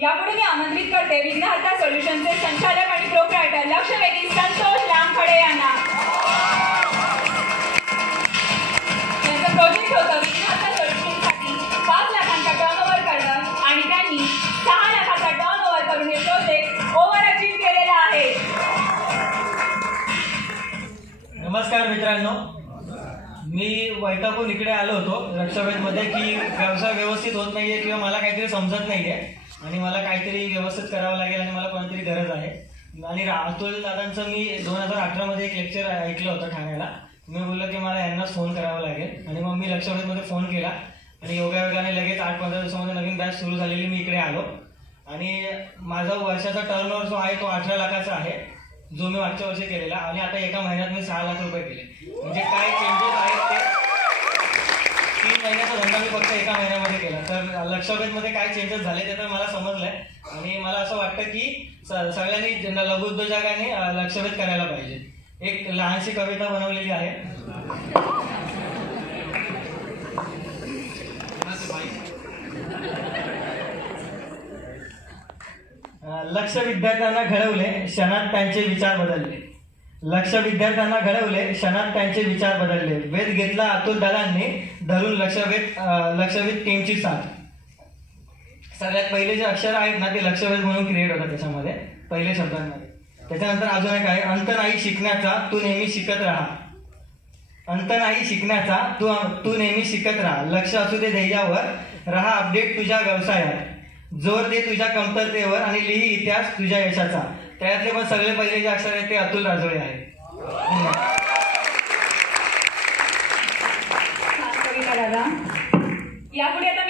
यापुढे मी आमंत्रित करते विघ्नहर्ता सोल्युशनचे संचालक आणि प्रोप्रायटर लक्षवेधी संतोष लांबखडे यांना। त्यांचं प्रोजेक्ट होतं विघ्नहर्ता सोल्युशनसाठी 5 लाखांचा टर्नओव्हर करणं आणि त्यांनी 6 लाखाचा टर्नओव्हर करून हे प्रोजेक्ट ओव्हर अचीव केलेला आहे। नमस्कार मित्रांनो, मी वैतागून इकडे आलो होतो लक्षवेधमध्ये की व्यवसाय व्यवस्थित होत नाहीये किंवा मला काहीतरी समजत नाहीये आणि मला काहीतरी व्यवस्थित करावं लागेल आणि मला कोणतरी गरज आहे। आणि अतुल दादांचं मी 2018 मध्ये एक लेक्चर ऐकलं होतं ठाण्याला। मी बोललो की मला यांनाच फोन करावा लागेल आणि मग मी लक्षवेधमध्ये फोन केला आणि योगायोगाने लगेच 8-15 दिवसामध्ये नवीन बॅच सुरू झालेली मी इकडे आलो आणि माझा वर्षाचा टर्नओव्हर जो आहे तो 18 लाखाचा आहे, जो मी मागच्या वर्षी केलेला आणि आता एका महिन्यात मी 6 लाख रुपये केले। म्हणजे काय चेंजेस आहेत ते 3 महिन्याचा धंदा मी फक्त एका महिन्यामध्ये केला। तर लक्षवेधमध्ये काय चेंजेस झाले ते तर मला समजलंय आणि मला असं वाटतं की सगळ्यांनी लघुउद्योजकांनी लक्षवेध करायला पाहिजे। एक लहानशी कविता बनवलेली आहे। लक्ष विद्यार्थ्यांना घडवले, क्षणात त्यांचे विचार बदलले। लक्ष विद्यार्थ्यांना घडवले, क्षणात त्यांचे विचार बदलले। वेध घेतला अतुल दादांनी धरून लक्षवेध टीमची साथ। सगळ्यात पहिले जे अक्षर आहेत ना ते लक्षवेध म्हणून क्रिएट होतात त्याच्यामध्ये पहिले शब्दांमध्ये। त्याच्यानंतर अजून एक आहे, अंत नाही शिकण्याचा तू नेहमी शिकत राहा। अंत नाही शिकण्याचा तू नेहमी शिकत राहा। लक्ष असू दे ध्येयावर, राहा अपडेट तुझ्या व्यवसायात। जोर दे तुझ्या कमतरतेवर आणि लिही इतिहास तुझ्या यशाचा। त्यातले पण सगळे पहिले जे अक्षर आहेत ते अतुल राजोळे आहेत। कविता दादा, यापुढे आता